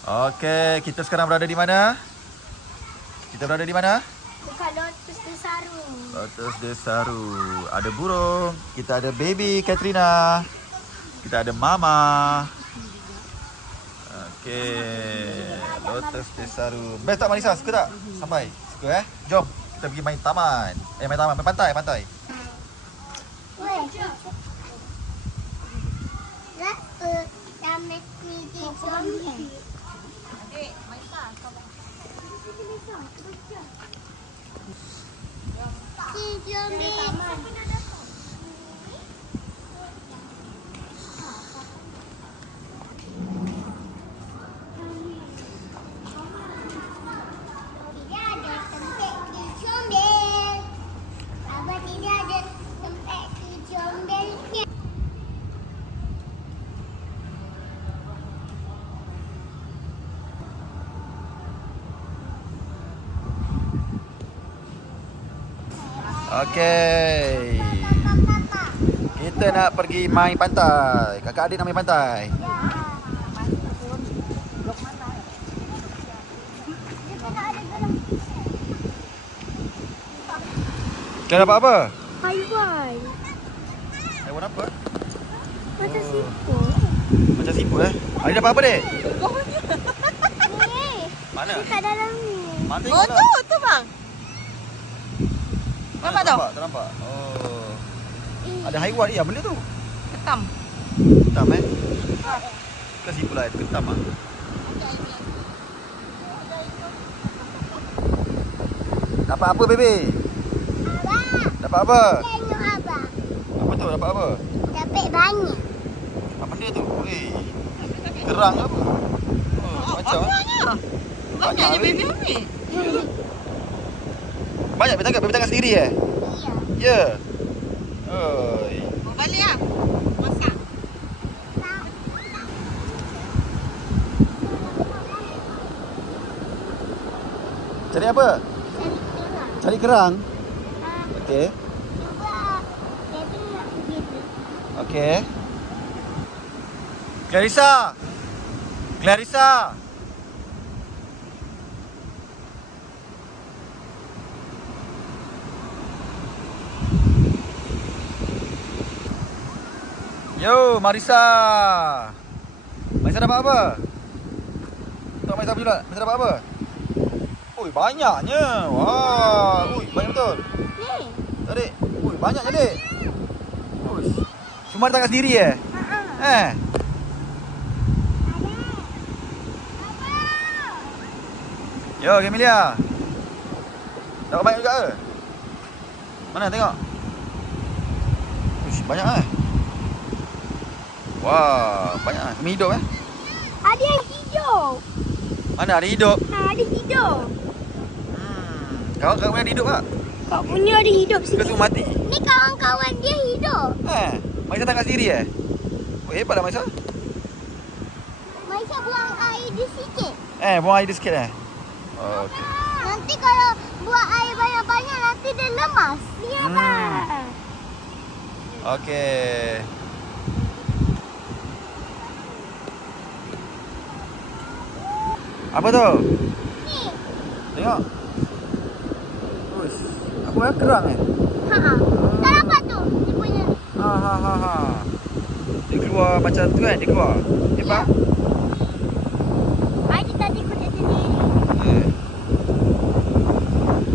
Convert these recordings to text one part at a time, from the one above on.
Okey, kita sekarang berada di mana? Kita berada di mana? Dekat Lotus Desaru. Lotus Desaru. Ada burung. Kita ada baby Katrina. Kita ada mama. Okey. Lotus Desaru. Best tak Marisa? Suka tak? Sampai. Suka Jom. Kita pergi main taman. Main taman. Main pantai. Pantai. Weh. Rapa sama kerja zombie. Adik, Marisa, kau Zombie. Tidak ada tempat ke zombie. Bapa tidak ada tempat ke zombie. Okey. Kita nak pergi main pantai. Kakak adik nak main pantai. Kalian dapat apa? Haiwan. Haiwan apa? Macam siput. Macam siput Adik dapat apa dek? Ni. Mana? Dekat dalam ni. Mana Oh tu bang. Nampak tu? Tak nampak. Oh. Ada haiwan ni. Apa benda tu? Ketam. Ketam Ke siput lah. Ketam Dapat apa baby? Abang. Dapat apa? Tengok abang. Apa tu? Dapat apa? Dapat banyak. Apa benda tu? Kerang ke apa? Oh, macam Banyaknya. Banyaknya weh. baby ambil. Banyak baby tangkap sendiri Iya. Ya. Oi. Bawa balik lah. Masak. Cari apa? Cari kerang. Okey. Okey. Clarissa. Clarissa. Yo, Marisa. Marisa dapat apa? Tak Marisa pula. Marisa dapat apa? Ui, banyaknya. Wah, ui, banyak betul. Ni. Tadi. Ui, banyaknya dek. Ui. Cuma ada tangkap sendiri Yo, Camelia. Dapat banyak juga ke? Mana tengok. Uish, banyak Wah, banyak Kami hidup Ada yang hidup. Mana ada hidup? Ada hidup. Kau punya ada hidup tak? Kau punya ada hidup Ke sikit. semua mati? Ni kawan-kawan dia hidup. Maisa tangkap sendiri Oh, hebat lah Maisa. Maisa buang air dia sikit. Buang air dia sikit Oh, okey. Nanti kalau buang air banyak-banyak nanti dia lemas. Ya, Pak. Okey. Apa tu? Ni. Tengok. Uish. Apa kerang Ha. Tak dapat tu. Dia punya. Ha. Dia keluar macam tu Dia keluar. Hebat. Air dia tadi kau tak sendiri.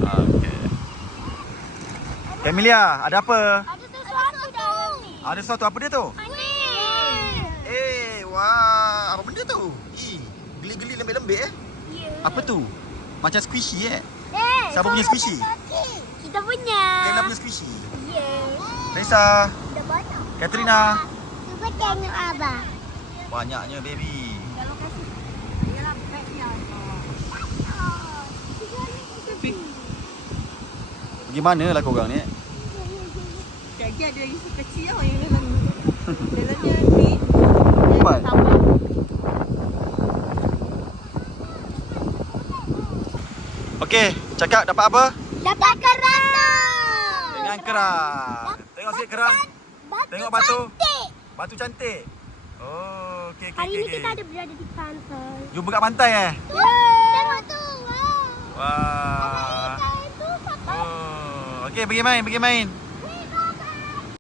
Okey. Camelia, ada apa? Ada sesuatu dalam ni. Ada sesuatu apa dia tu? Ni. Wah, apa benda tu? Geli-geli lembik-lembik Ya. Apa tu? Macam squishy Siapa sama punya squishy? kaki. Kita punya. Kayla punya squishy. Ya. Raisa, Dah banyak. Katrina. Cuba tengok abang. Banyaknya baby. Kalau kasih. Yalah, beg dia. Pergi mana lah korang ni? Lagi ada isi kecil tau yang dalam. Dalamnya ni. Empat. Tambah. Okey, cakap dapat apa? Dapat kerang. Dengan kerang. Tengok sikit kerang. Tengok batu. Cantik. Batu cantik. Oh, okey. Hari ni kita ada berada di pantai. Jumpa kat pantai eh? Tengok tu. Wow. Wah. Ikan tu, Papa. Oh. Okey, pergi main, pergi main.